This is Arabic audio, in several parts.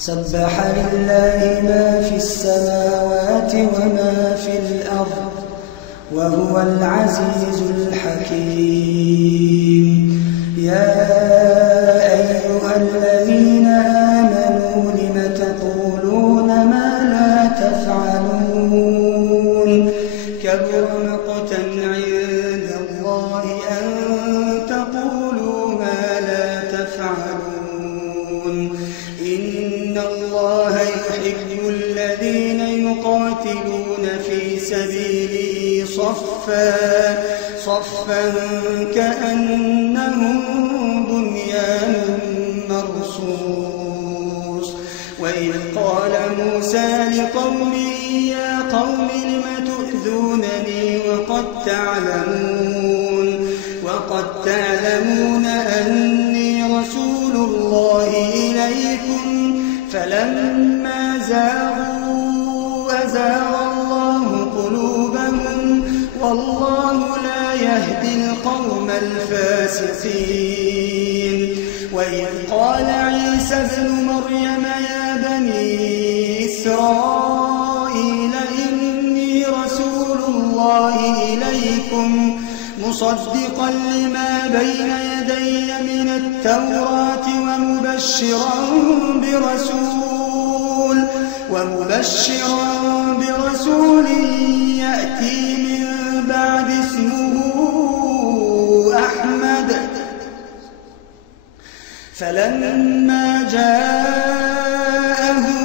سبح لله ما في السماوات وما في الأرض وهو العزيز الحكيم. يا أيها الذين آمنوا لم تقولون ما لا تفعلون كبر مقتا عند الله أن تقولوا ما لا تفعلون. إن الله يحب الذين يقاتلون في سبيله صفا كأنهم بنيان مرصوص. وإذ قال موسى لقومه يا قوم لم تؤذونني وقد تعلمون أني رسول الله إليكم فلما زاغوا أزاغ الله قلوبهم والله لا يهدي القوم الفاسقين. وإذ قال عيسى ابن مريم يا بني إسرائيل إني رسول الله إليكم مصدقا لما بين يدي من التوراة ومبشرا برسول يأتي من بعد اسمه أحمد. فلما جاءهم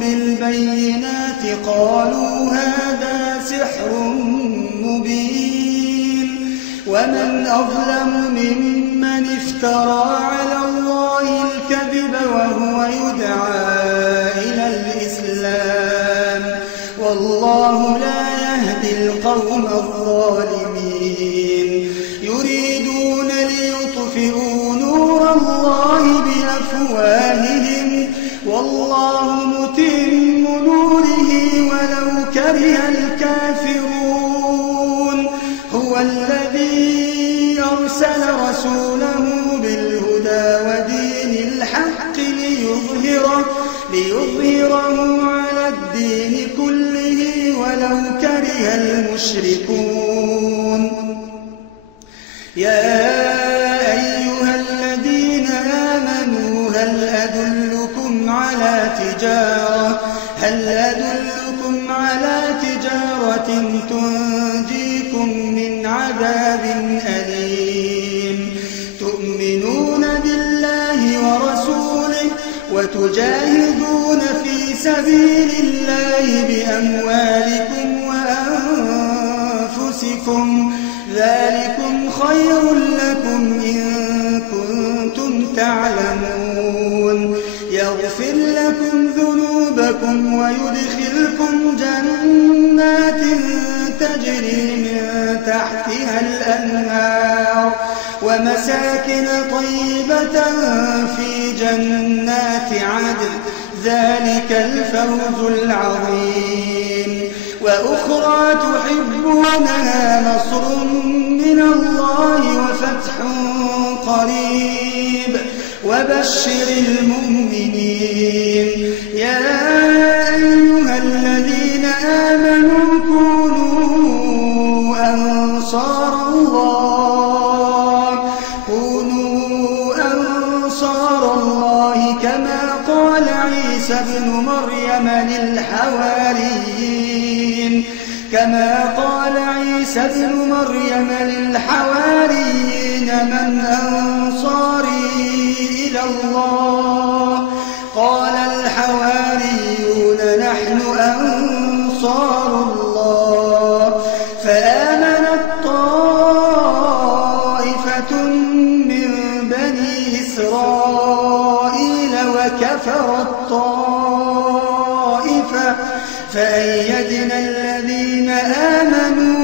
بالبينات قالوا هذا سحر مبين. ومن أظلم ممن افترى على الله الكذب وهو يدعى إلى الإسلام والله لا يهدي القوم الظالمين. يريدون ليطفئوا نور الله بأفواههم والله متم نوره ولو كره الكافرون. هو الذي أرسل رسوله بالهدى ودين الحق ليظهره على الدين كله ولو كره المشركون. يا أيها الذين آمنوا هل أدلكم على تجارة تنجيكم من عذاب أليم تؤمنون بالله ورسوله وتجاهدون في سبيل الله بأموالكم وأنفسكم ذلكم خير لكم إن كنتم تعلمون. يغفر لكم ذنوبكم ويدخلكم جنات تجري من تحتها الأنهار ومساكن طيبة في جنات عدن ذلك الفوز العظيم. وأخرى تحبونها نصر من الله وفتح قريب وبشر المؤمنين. يا أيها الذين آمنوا كونوا أنصار الله كما قال عيسى ابن مريم للحواريين من أنصاري إلى الله قال الحواريون نحن أنصار الله. فآمنت طائفة من بني إسرائيل وكفرت طائفة فأيدنا الذين آمنوا